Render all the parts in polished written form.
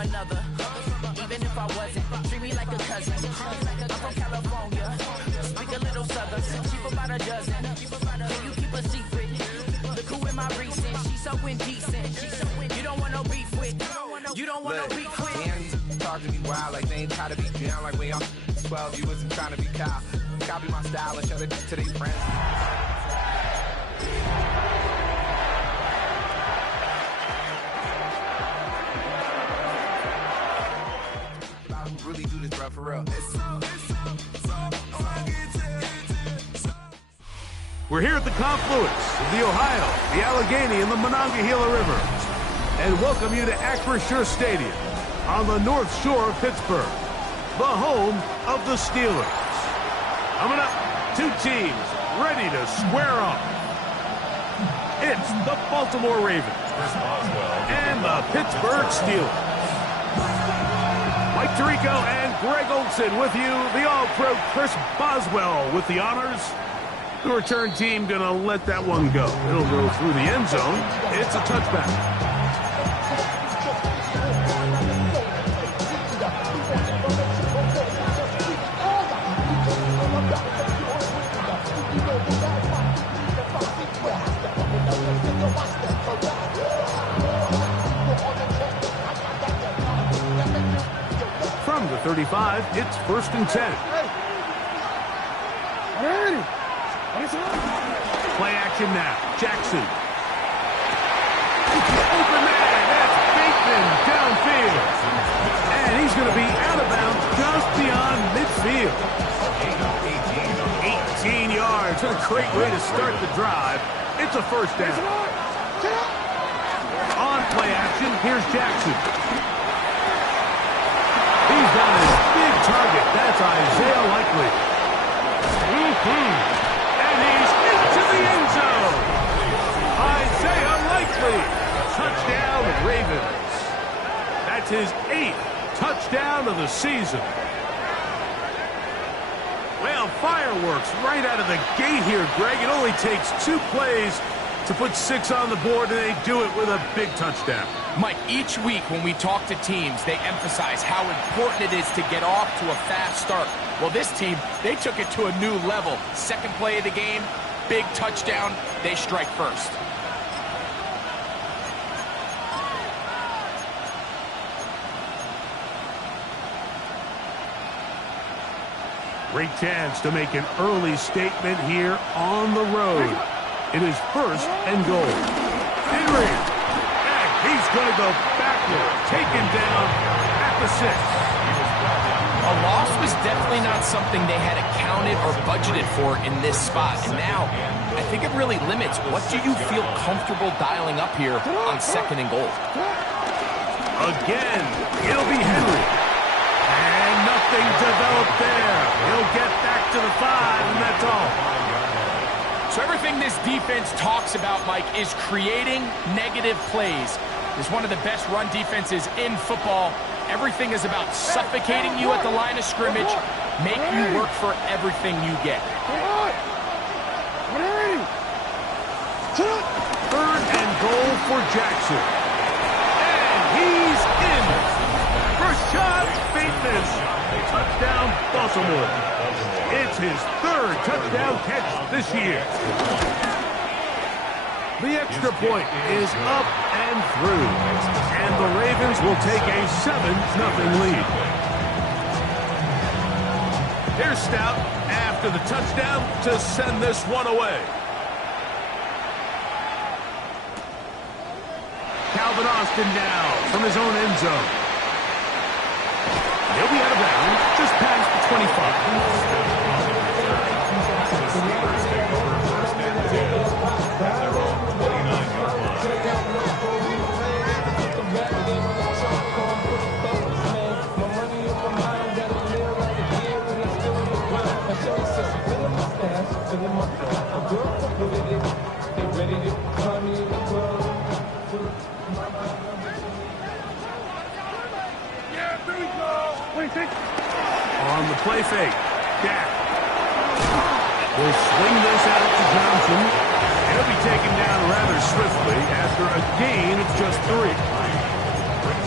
another. Even if I wasn't, treat me like a cousin. I'm from California, speak a little southern. Cheap about a dozen. Can you keep a secret? Look who in my recent. She's so indecent. You don't want no beef with. You don't want no beef with. Damn, talk to me wild like they ain't try to be down like when I'm 12. You wasn't trying to be Kyle. Copy my style and show it to their friends. Really do this, bro, for real. We're here at the confluence of the Ohio, the Allegheny, and the Monongahela Rivers, and welcome you to Acrisure Stadium on the North Shore of Pittsburgh, the home of the Steelers. Coming up, two teams ready to square off. It's the Baltimore Ravens and the Pittsburgh Steelers. Mike Tirico and Greg Olson with you. The All-Pro Chris Boswell with the honors. The return team going to let that one go. It'll go through the end zone. It's a touchback. From the 35, it's 1st and 10. Play action now. Jackson. Open man. That's Bateman downfield. And he's going to be out of bounds just beyond midfield. 18 yards. What a great way to start the drive. It's a first down. On play action, here's Jackson. He's got his big target. That's Isaiah Likely. And he's into the end zone. Isaiah Likely. Touchdown, Ravens. That's his 8th touchdown of the season. Well, fireworks right out of the gate here, Greg. It only takes 2 plays to put 6 on the board, and they do it with a big touchdown. Mike, each week when we talk to teams, they emphasize how important it is to get off to a fast start. Well, this team, they took it to a new level. Second play of the game, big touchdown, they strike first. Great chance to make an early statement here on the road. It is 1st and goal. Henry, and he's going to go backward, taken down at the 6. A loss was definitely not something they had accounted or budgeted for in this spot. And now, I think it really limits what do you feel comfortable dialing up here on 2nd and goal. Again, it'll be Henry. And nothing developed there. He'll get back to the 5, and that's all. So everything this defense talks about, Mike, is creating negative plays. It's one of the best run defenses in football. Everything is about suffocating you at the line of scrimmage, make you work for everything you get. 3rd and goal for Jackson. And he's in. Rashad Bateman. Touchdown, Baltimore. It's his 3rd touchdown catch this year. The extra point is up and through, and the Ravens will take a 7-0 lead. Here's Stout after the touchdown to send this one away. Calvin Austin now from his own end zone. He'll be out of bounds just past the 25. On the play fake, Dak will swing this out to Johnson. He'll be taken down rather swiftly after a gain of just 3.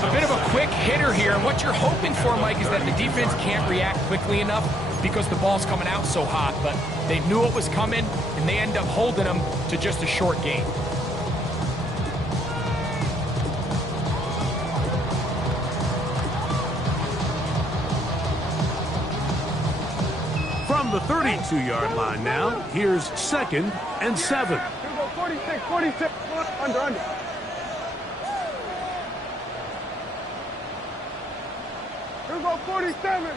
A bit of a quick hitter here, and what you're hoping for, Mike, is that the defense can't react quickly enough because the ball's coming out so hot, but they knew it was coming, and they end up holding them to just a short gain. From the 32-yard line now, here's 2nd and 7. Here we go, 46, under. Here we go, 47.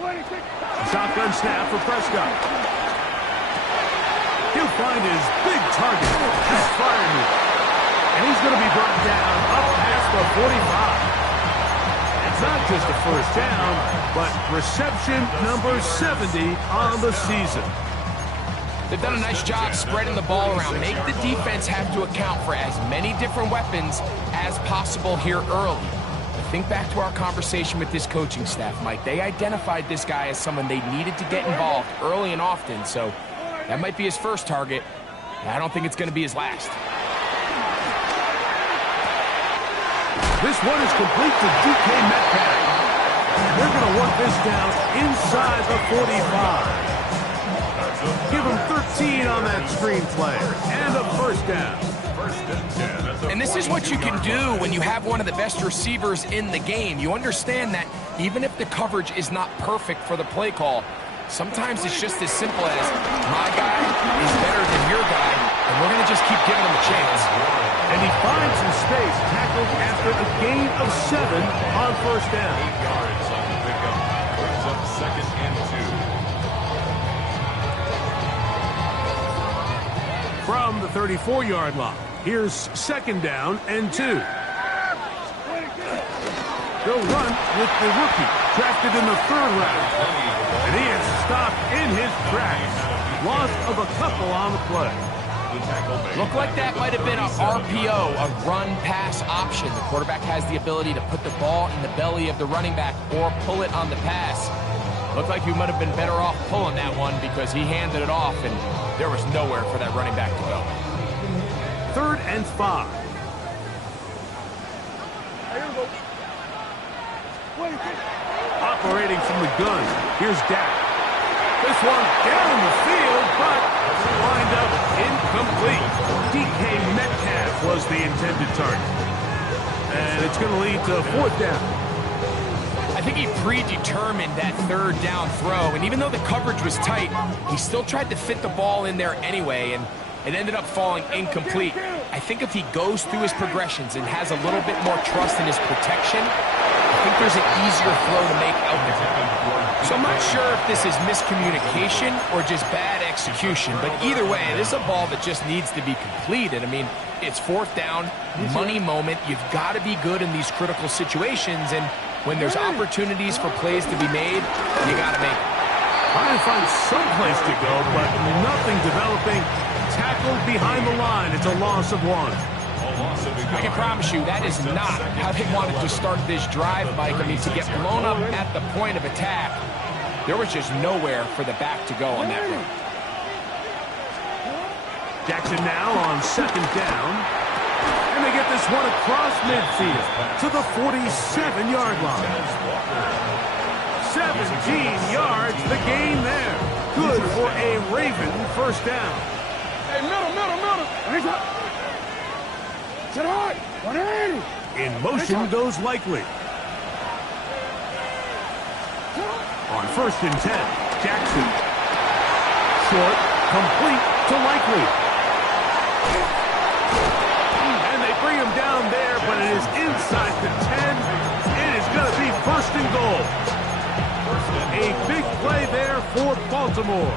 26. Shotgun snap for Prescott. He'll find his big target. That's firing. And he's going to be brought down up past the 45. It's not just a first down, but reception number 70 on the season. They've done a nice job spreading the ball around. Make the defense have to account for as many different weapons as possible here early. But think back to our conversation with this coaching staff, Mike. They identified this guy as someone they needed to get involved early and often, so that might be his first target. I don't think it's going to be his last. This one is complete to DK Metcalf. They're going to work this down inside the 45. Give him 13 on that screen play and a first down. And this is what you can do when you have one of the best receivers in the game. You understand that even if the coverage is not perfect for the play call, sometimes it's just as simple as my guy is better than your guy, and we're going to just keep giving him a chance. And he finds some space, tackled after a gain of 7 on first down. 8 yards on the pickup. Brings up 2nd and 2. From the 34-yard line, here's 2nd down and 2. They'll run with the rookie, drafted in the 3rd round. And he is stopped in his tracks. Loss of a couple on the play. Looked like that might have been a RPO, a run-pass option. The quarterback has the ability to put the ball in the belly of the running back or pull it on the pass. Looked like you might have been better off pulling that one because he handed it off, and there was nowhere for that running back to go. 3rd and 5. Operating from the gun, here's Dak. This one down the field, but lined up incomplete. DK Metcalf was the intended target. And it's going to lead to 4th down. I think he predetermined that 3rd down throw, and even though the coverage was tight, he still tried to fit the ball in there anyway, and it ended up falling incomplete. I think if he goes through his progressions and has a little bit more trust in his protection, I think there's an easier throw to make out there. So I'm not sure if this is miscommunication or just bad execution, but either way, this is a ball that just needs to be completed. I mean, it's 4th down, money moment. You've got to be good in these critical situations, and when there's opportunities for plays to be made, you got to make them. Trying to find some place to go, but nothing developing. Tackled behind the line. It's a loss of 1. I can promise you that is not how they wanted to start this drive, Mike. I mean, to get blown up at the point of attack, there was just nowhere for the back to go on that run. Jackson now on 2nd down. And they get this one across midfield to the 47-yard line. 17 yards, the gain there. Good for a Raven first down. Hey, middle. Sit hard. 180. In motion goes Likely. On 1st and 10, Jackson. Short, complete to Likely. And they bring him down there, but it is inside the 10. It is going to be 1st and goal. A big play there for Baltimore.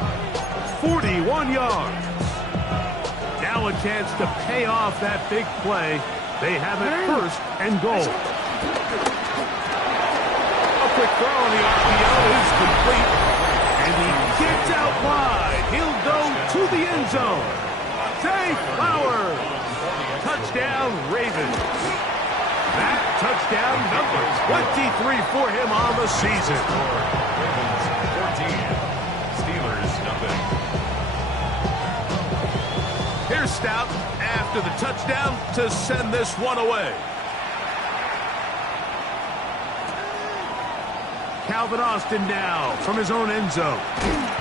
41 yards. Now a chance to pay off that big play. They have it 1st and goal. A quick throw on the RPO is complete. And he gets out wide. He'll go to the end zone. Zay Flowers. Touchdown, Ravens. That touchdown number 23 for him on the season. Ravens 14. Steelers nothing. Here's Stout after after the touchdown to send this one away. Calvin Austin now from his own end zone.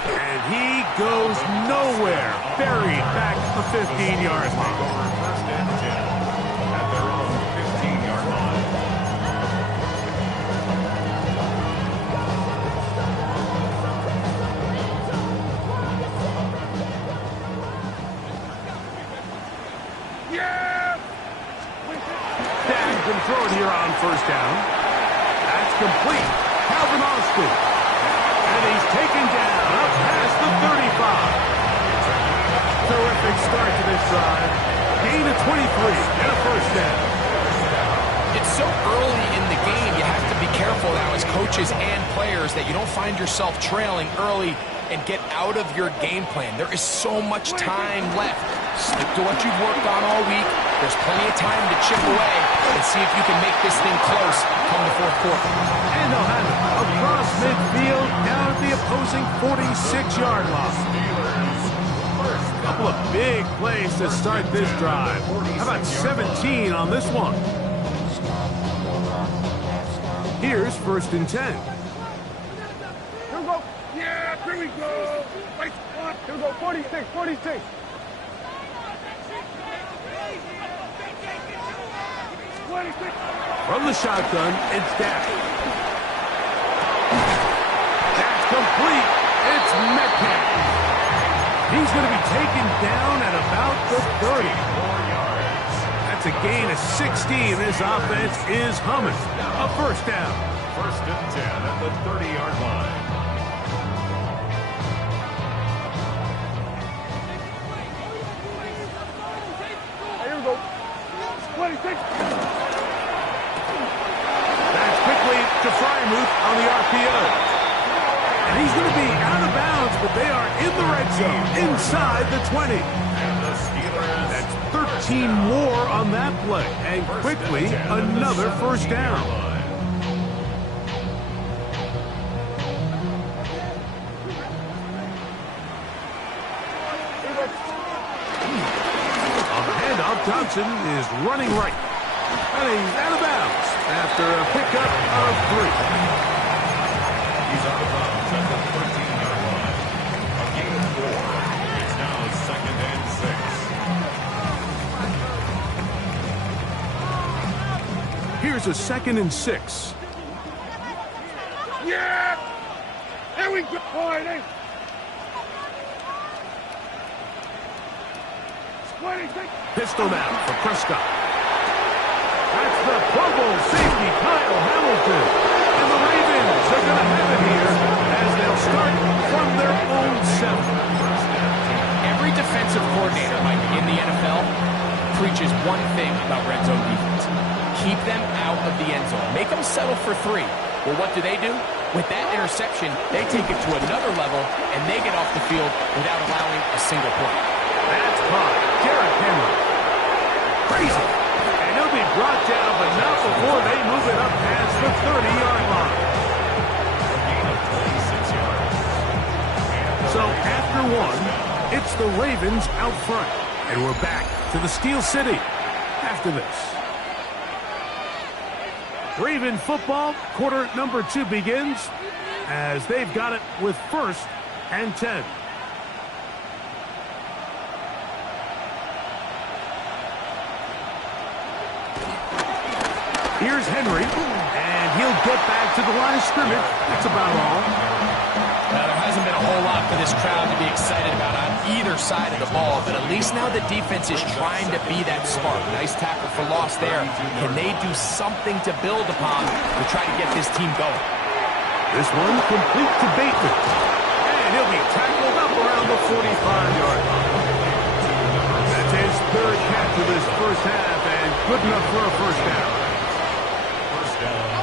And he goes nowhere. Buried back at the 15-yard line. First and 10 at their own 15-yard line. Yeah! Dak can throw it here on first down. That's complete. Calvin Austin. And he's taken down up past the 35. Terrific start to this drive. Gain of 23 and a first down. It's so early in the game, you have to be careful now as coaches and players that you don't find yourself trailing early and get out of your game plan. There is so much time left. Stick to what you've worked on all week. There's plenty of time to chip away and see if you can make this thing close come the fourth quarter. And they'll have it across midfield down at the opposing 46-yard line. A couple of big plays to start this drive. How about 17 on this one? Here's first and 10. Here we go. Yeah, here we go. Wait, one. Here we go. 46, 46. From the shotgun, it's Dak. That's complete. It's Metcalf. He's going to be taken down at about the 30. 4 yards. That's a gain of 16. This offense is humming. A first down. First and 10 at the 30-yard line. Here we go. 26. That's quickly to Freiermuth on the RPO. And he's going to be out of bounds, but they are in the red zone, inside the 20. And the Steelers. That's 13 more on that play. And quickly, another first down. On the handoff, Johnson is running right. And he's out of bounds after a pickup of 3. He's out of bounds at the 13-yard line. A gain of 4. It's now second and 6. Here's a second and 6. Yeah! Here we go. Boy, they... 26. Pistol now for Prescott. That's the Pro Bowl safety, Kyle Hamilton. And the Ravens are going to have it here as they'll start from their own 7. Every defensive coordinator, Mike, in the NFL preaches one thing about red zone defense. Keep them out of the end zone. Make them settle for 3. Well, what do? With that interception, they take it to another level, and they get off the field without allowing a single play. That's caught. Derrick Henry. Crazy. And he'll be brought down, but not before they move it up past the 30-yard line. A gain of 26 yards. So after 1, it's the Ravens out front. And we're back to the Steel City after this. Raven football, quarter number 2 begins as they've got it with first and 10. Here's Henry, and he'll get back to the line of scrimmage. That's about all. Now, there hasn't been a whole lot for this crowd to be excited about on either side of the ball, but at least now the defense is trying to be that spark. Nice tackle for loss there. Can they do something to build upon to try to get this team going? This one complete to Bateman. And he'll be tackled up around the 45-yard line. That's his 3rd catch of this first half, and good enough for a first down. First down.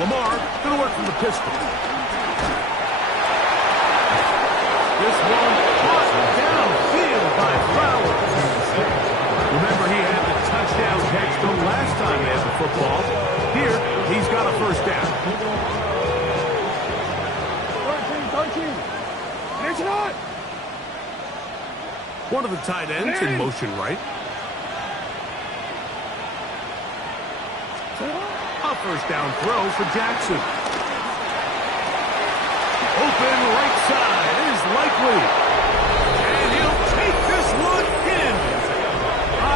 Lamar going to work from the pistol. This one caught downfield by Fowler. Remember, he had the touchdown catch the last time he had the football. Here, he's got a first down. 13. It's not. One of the tight ends in motion right. A first down throw for Jackson. Open right side is Likely. And he'll take this one in.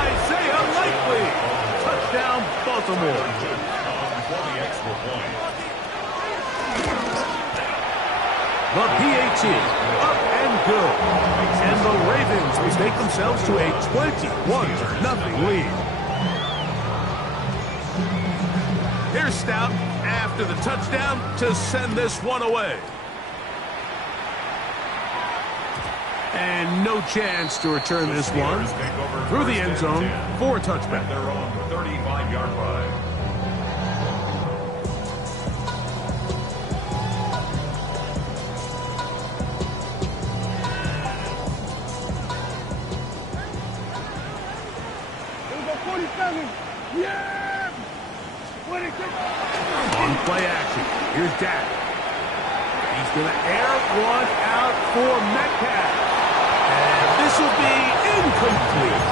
Isaiah Likely. Touchdown, Baltimore. The PAT, up and good. And the Ravens will take themselves to a 21-0 lead. Here's Stout after the touchdown to send this one away. And no chance to return this one through the end zone for a touchback. Their own 35-yard line. Here we go, 47. Yeah! 26. On play action, here's Dak. He's going to air one out for Metcalf. And this will be incomplete.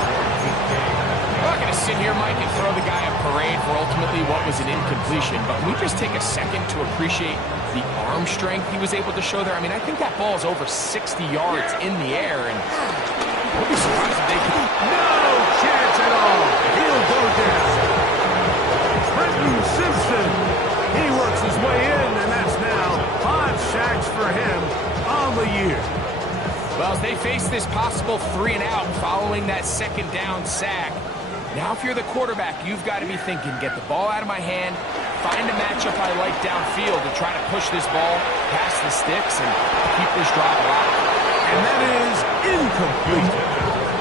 I'm not going to sit here, Mike, and throw the guy a parade for ultimately what was an incompletion, but can we just take a second to appreciate the arm strength he was able to show there? I mean, I think that ball is over 60 yards in the air, and I'll be surprised if they could. No chance at all. He'll go down. Trenton Simpson. He works his way in, and that's now 5 sacks for him on the year. Well, as they face this possible 3 and out following that second down sack, now if you're the quarterback, you've got to be thinking, get the ball out of my hand, find a matchup I like downfield to try to push this ball past the sticks and keep this drive alive. And that is incomplete.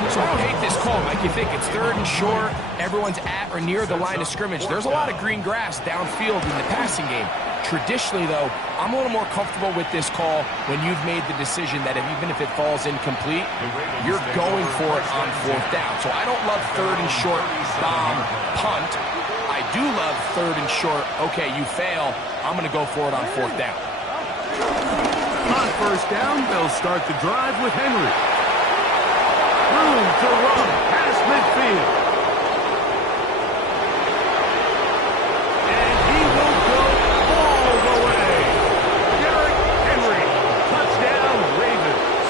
So I don't hate this call, Mike. You think it's 3rd and short, everyone's at or near the line of scrimmage. There's a lot of green grass downfield in the passing game. Traditionally, though, I'm a little more comfortable with this call when you've made the decision that even if it falls incomplete, you're going for it on 4th down. So I don't love 3rd and short, bomb, punt. I do love 3rd and short, okay, you fail, I'm going to go for it on 4th down. On 1st down, they'll start the drive with Henry. Room to run past midfield. And he will go all the way. Derrick Henry, touchdown Ravens.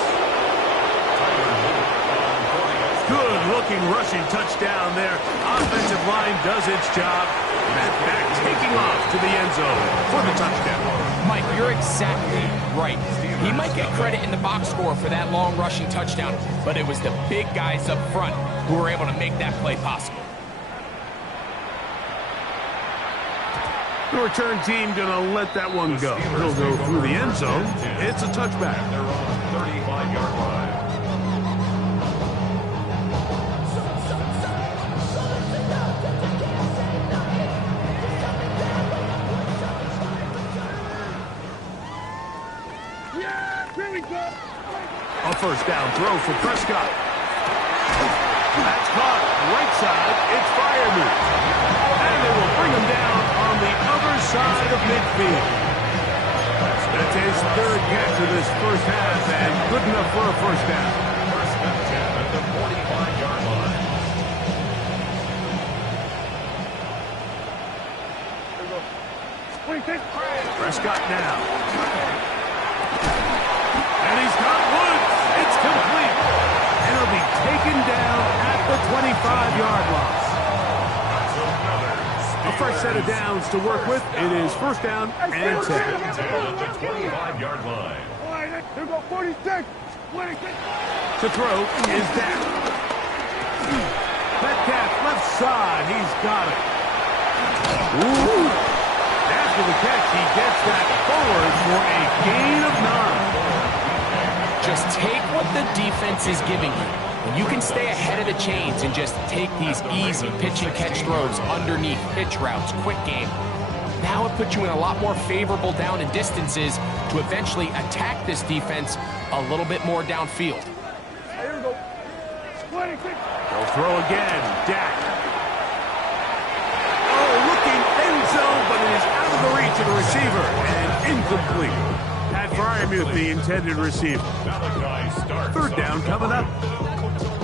Good-looking rushing touchdown there. Offensive line does its job. Matt back taking off to the end zone for the touchdown. Mike, you're exactly right. He might get credit in the box score for that long rushing touchdown, but it was the big guys up front who were able to make that play possible. The return team going to let that one go. He'll go through the end zone. It's a touchback. Their own 35-yard line. A first down throw for Prescott. That's caught. Right side, it's Freiermuth. And they will bring him down on the other side of midfield. That's his 3rd catch of this first half, and good enough for a first down. First and 10 at the 45-yard line. Prescott now. And he's got Woods. It's complete. And he'll be taken down at the 25-yard line. A fresh set of downs to work with. It is 1st down and 10. At the 25-yard line. Here we go, 46. To throw is down. Metcalf left side. He's got it. Ooh. After the catch, he gets that forward for a gain of 9. Just take what the defense is giving you. When you can stay ahead of the chains and just take these easy pitch and catch throws underneath, pitch routes, quick game, now it puts you in a lot more favorable down and distances to eventually attack this defense a little bit more downfield. Here we go. 26. They'll throw again. Dak. Oh, looking end zone, but it is out of the reach of the receiver and incomplete. Pat Freiermuth, the intended receiver. 3rd down coming up.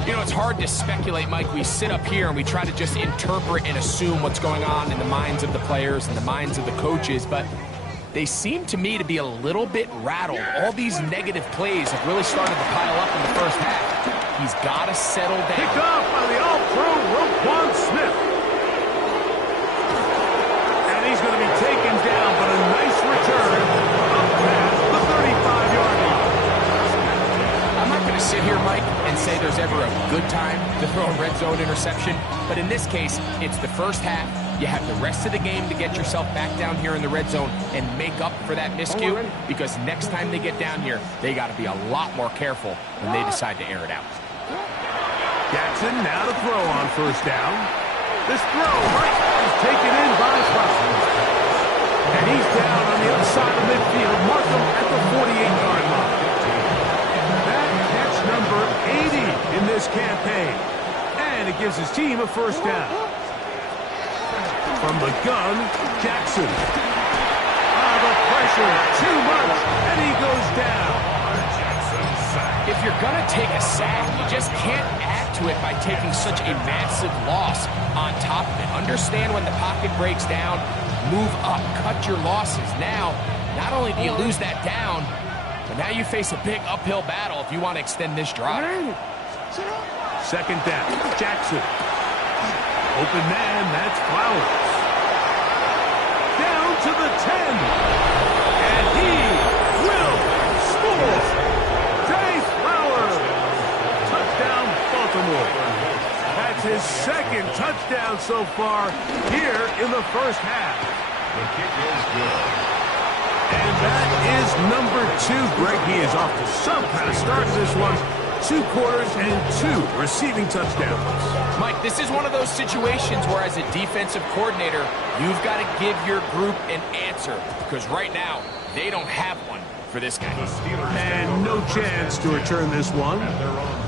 You know, it's hard to speculate, Mike. We sit up here and we try to just interpret and assume what's going on in the minds of the players and the minds of the coaches, but they seem to me to be a little bit rattled. All these negative plays have really started to pile up in the first half. He's got to settle down. Picked off by the all-pro Roquan Smith. And he's going to be taken down, but a nice return up past the 35-yard line. I'm not going to sit here, Mike, and say there's ever a good time to throw a red zone interception, but in this case, it's the first half. You have the rest of the game to get yourself back down here in the red zone and make up for that miscue, because next time they get down here, they got to be a lot more careful when they decide to air it out. Jackson now to throw on first down. This throw right is taken in by Foster. And he's down on the other side of midfield. Mark him at the 48-yard line. That catch number 80 in this campaign. And it gives his team a first down. From the gun, Jackson. The pressure, too much, and he goes down. If you're going to take a sack, you just can't add to it by taking such a massive loss on top of it. Understand when the pocket breaks down, move up, cut your losses. Now, not only do you lose that down, but now you face a big uphill battle if you want to extend this drive. Second down, Jackson. Open man, that's Flowers. Down to the 10. And he will score. Zay Flowers. Touchdown, Baltimore. That's his second touchdown so far here in the first half. The kick is good. And that is number 2. Greg, he is off to some kind of start in this one. 2 quarters and 2 receiving touchdowns. Mike, this is one of those situations where as a defensive coordinator, you've got to give your group an answer, because right now, they don't have one for this guy. And no chance to return this one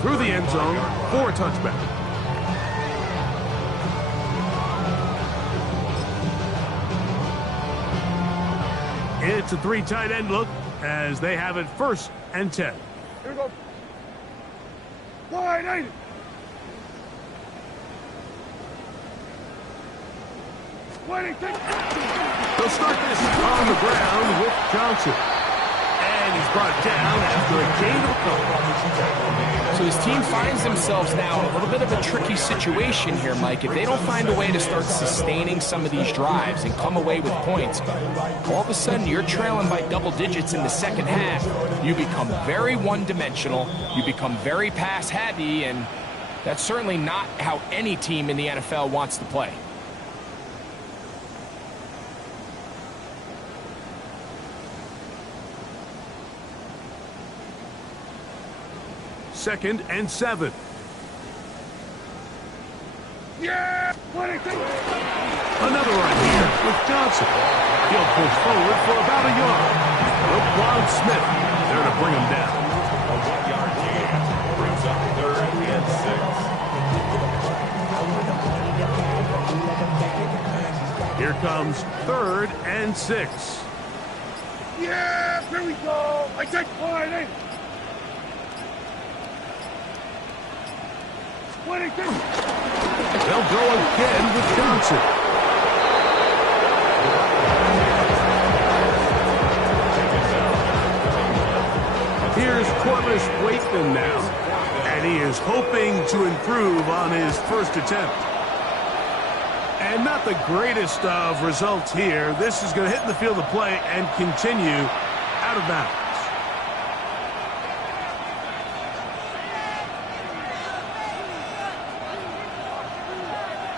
through the end zone for a touchback. It's a 3 tight end look as they have it 1st and 10. Here we go. Wide 80. They'll start this on the ground with Johnson. And he's brought down after a gain of a couple. So his team finds themselves now in a little bit of a tricky situation here, Mike. If they don't find a way to start sustaining some of these drives and come away with points, all of a sudden you're trailing by double digits in the second half. You become very one-dimensional. You become very pass-heavy, and that's certainly not how any team in the NFL wants to play. Second and 7. Yeah! Another run here with Johnson. He'll push forward for about a yard. Roquan Smith there to bring him down. A 1-yard gain brings up 3rd and 6. Here comes 3rd and 6. Yeah! Here we go! I take wide 80. They'll go again with Johnson. Here's Corliss Wakeman now, and he is hoping to improve on his first attempt. And not the greatest of results here. This is going to hit in the field of play and continue out of bounds.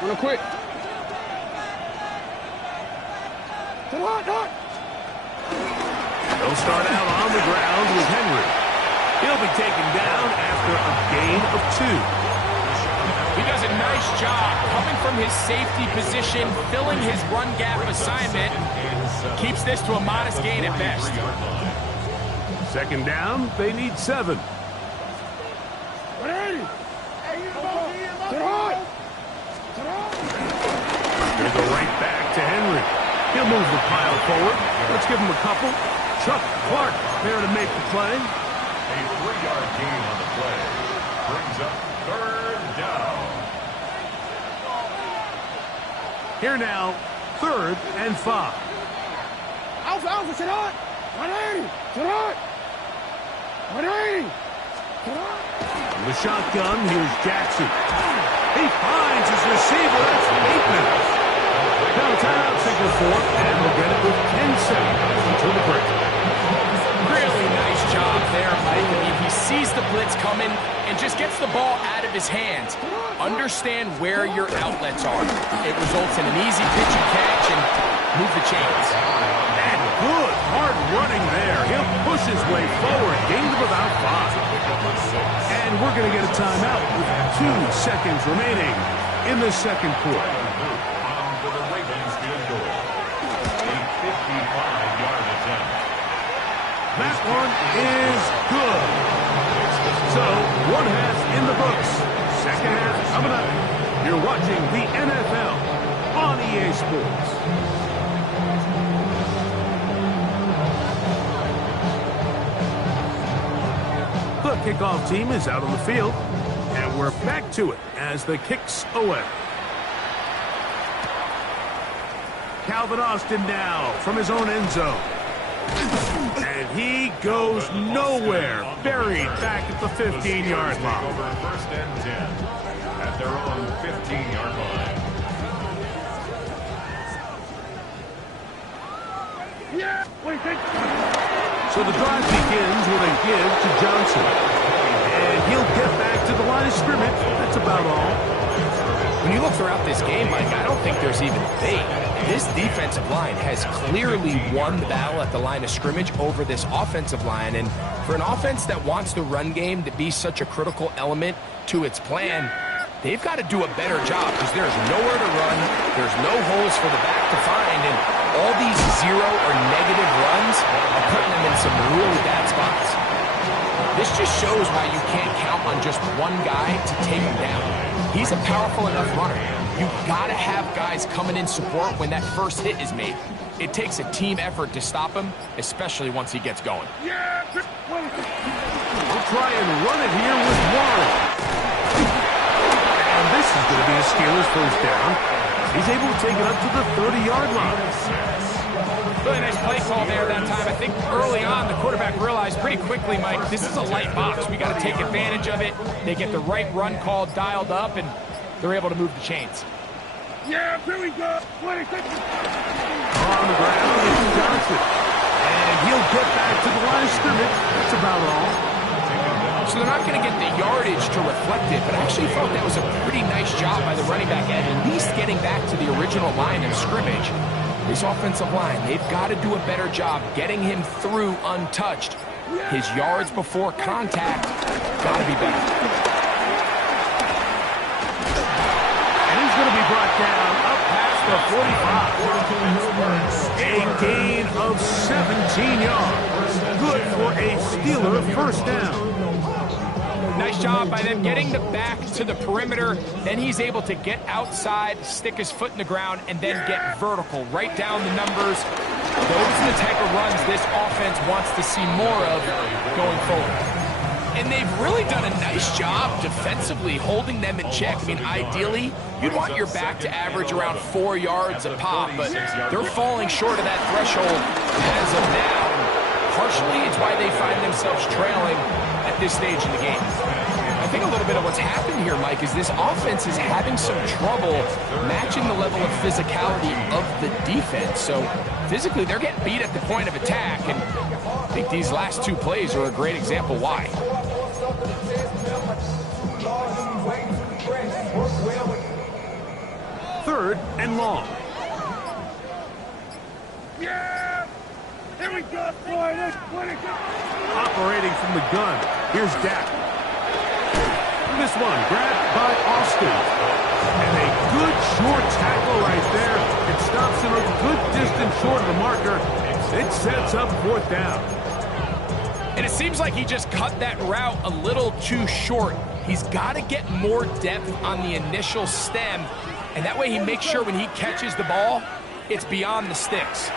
Real quick. They'll start out on the ground with Henry. He'll be taken down after a gain of 2. He does a nice job coming from his safety position, filling his run gap assignment. Keeps this to a modest gain at best. Second down, they need 7. Gonna go right back to Henry. He'll move the pile forward. Let's give him a couple. Chuck Clark there to make the play. A 3-yard gain on the play. brings up third down. Here now, 3rd and 5. Alpha, Sherrod! 180! Sherrod! 180! From the shotgun, here's Jackson. He finds his receiver. That's Bateman. Now timeout signal for, and we'll get it with 10 seconds until the break. Really nice job there, Mike. I mean, he sees the blitz coming and just gets the ball out of his hands. Understand where your outlets are. It results in an easy pitch and catch and move the chains. And good hard running there. He'll push his way forward. Gain of about 5. And we're going to get a timeout with 2 seconds remaining in the second quarter. For the Ravens field goal. A 55-yard attempt. That one is good. So, one half in the books. Second half coming up. You're watching the NFL on EA Sports. The kickoff team is out on the field, and we're back to it as the kick's away. Calvin Austin now from his own end zone. And he goes nowhere. Buried back at the 15-yard line. Over 1st and 10 at their own 15-yard line. Yeah! Wait, So the drive begins with a give to Johnson. And he'll get back to the line of scrimmage. That's about all. When you look throughout this game, Mike, I don't think there's even debate. This defensive line has clearly won the battle at the line of scrimmage over this offensive line. And for an offense that wants the run game to be such a critical element to its plan, they've got to do a better job because there's nowhere to run, there's no holes for the back to find, and all these zero or negative runs are putting them in some really bad spots. This just shows why you can't count on just one guy to take him down. He's a powerful enough runner. You've got to have guys coming in support when that first hit is made. It takes a team effort to stop him, especially once he gets going. We'll try and run it here with Warren. And this is going to be a Steelers first down. He's able to take it up to the 30-yard line. Really nice play call there that time. I think early on the quarterback realized pretty quickly, Mike, this is a light box. We got to take advantage of it. They get the right run call dialed up, and they're able to move the chains. Yeah, here we go. 26. On the ground is Johnson. And he'll get back to the line of scrimmage. That's about all. So they're not going to get the yardage to reflect it, but I actually thought that was a pretty nice job by the running back at least getting back to the original line of scrimmage. This offensive line, they've got to do a better job getting him through untouched. His yards before contact got to be better. And he's going to be brought down up past the 45. A gain of 17 yards. Good for a Steeler first down. Nice job by them getting the back to the perimeter. Then he's able to get outside, stick his foot in the ground, and then get vertical. Right down the numbers. Those are the type of runs this offense wants to see more of going forward. And they've really done a nice job defensively holding them in check. I mean, ideally, you'd want your back to average around 4 yards a pop, but they're falling short of that threshold as of now. Partially, it's why they find themselves trailing at this stage in the game. I think a little bit of what's happened here, Mike, is this offense is having some trouble matching the level of physicality of the defense. So physically, they're getting beat at the point of attack, and I think these last 2 plays are a great example why. Third and long. Yeah! Here we go, boy. Let's 26. Operating from the gun. Here's Dak. This one grabbed by Austin. And a good short tackle right there. It stops him a good distance short of the marker. It sets up 4th down. And it seems like he just cut that route a little too short. He's got to get more depth on the initial stem, and that way he makes sure when he catches the ball, it's beyond the sticks.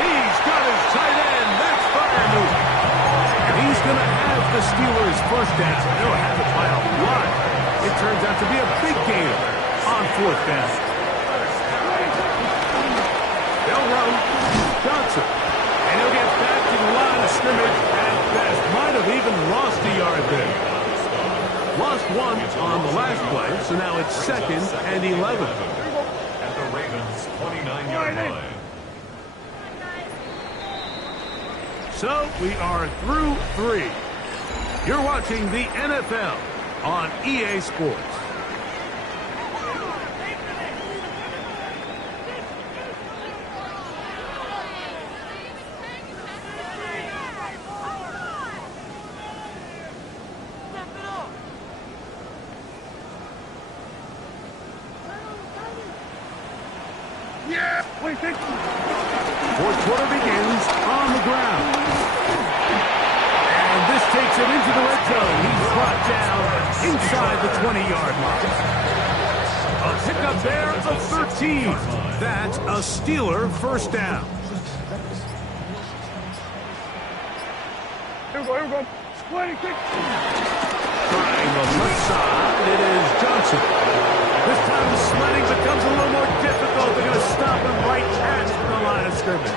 He's got his tight end. That's fire moving. And he's going to have the Steelers first down. They'll have it by a lot. It turns out to be a big gain on fourth down. They'll run Johnson. And he'll get back to the line of scrimmage at best. Might have even lost a yard there. Lost one on the last play, so now it's 2nd and 11. At the Ravens' 29-yard line. So we are through 3. You're watching the NFL on EA Sports. Yeah! Wait, Fourth quarter begins on the ground. And this takes it into the red zone. He's brought down inside the 20-yard line. A pickup there of 13. That's a Steeler first down. Here we go. Splitting kick. Trying the left side, it is Johnson. This time the sledding becomes a little more difficult. They're going to stop him right at the line of scrimmage.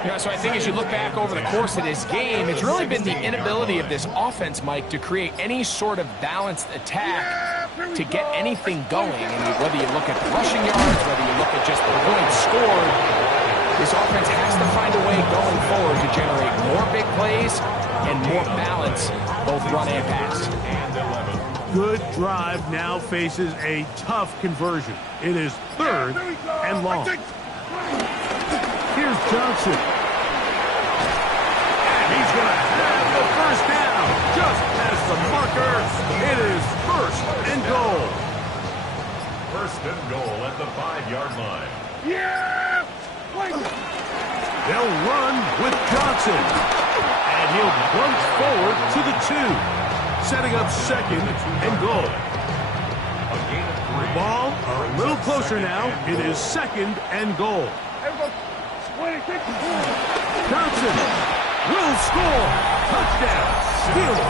Yeah, so I think as you look back over the course of this game, it's really been the inability of this offense, Mike, to create any sort of balanced attack to get anything going. And whether you look at the rushing yards, whether you look at just the points scored, this offense has to find a way going forward to generate more big plays and more balance, both run and pass. Good drive now faces a tough conversion. It is 3rd and long. Here's Johnson. And he's going to have the first down. Just as the marker, it is 1st and goal. 1st and goal at the 5-yard line. Yeah! Wait! They'll run with Johnson. And he'll plunge forward to the 2. Setting up 2nd and goal. A gain of 3. Ball a little closer now. It is 2nd and goal. Johnson will score. Touchdown. Steelers.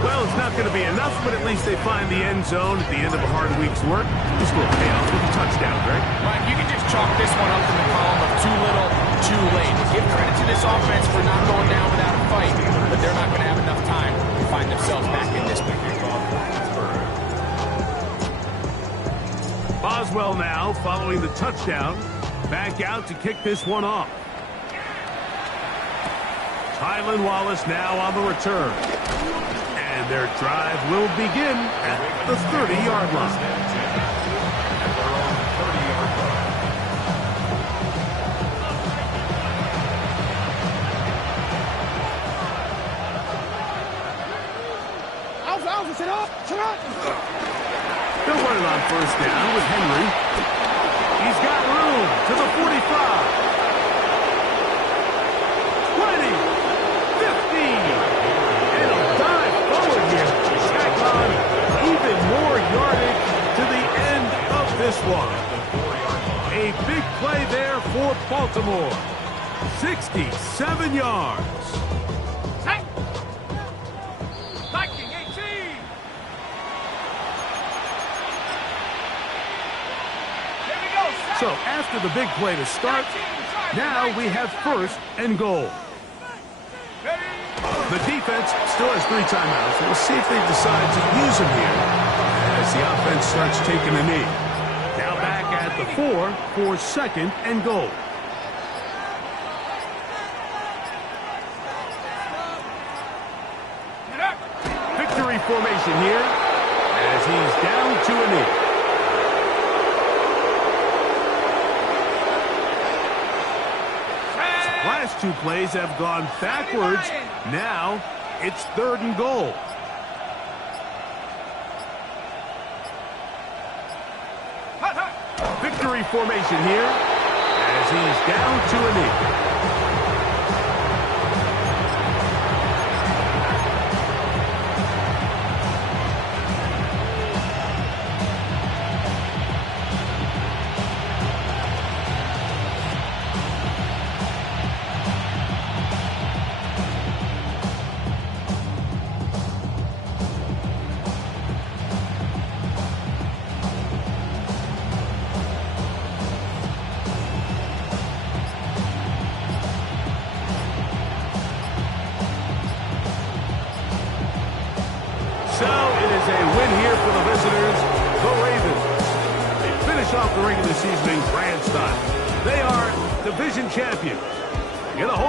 Well, it's not going to be enough, but at least they find the end zone at the end of a hard week's work. This will pay off with a touchdown, right? Mike, you can just chalk this one up in the column of too little, too late. Give credit to this offense for not going down without a fight, but they're not going to have enough time to find themselves back in this one. Boswell now, following the touchdown, back out to kick this one off. Tylan Wallace now on the return. And their drive will begin at the 30-yard line. They'll run it on first down with Henry. He's got room to the 45. 20. 15. And he'll dive forward here. Tack on even more yardage to the end of this one. A big play there for Baltimore. 67 yards. So after the big play to start, now we have 1st and goal. The defense still has 3 timeouts. We'll see if they decide to use them here as the offense starts taking a knee. Now back at the 4 for 2nd and goal. Victory formation here as he's down to a knee. Last 2 plays have gone backwards. Now it's 3rd and goal. Victory formation here as he's down to a knee. So it is a win here for the visitors, the Ravens. They finish off the regular season in grand style. They are division champions. Get a hold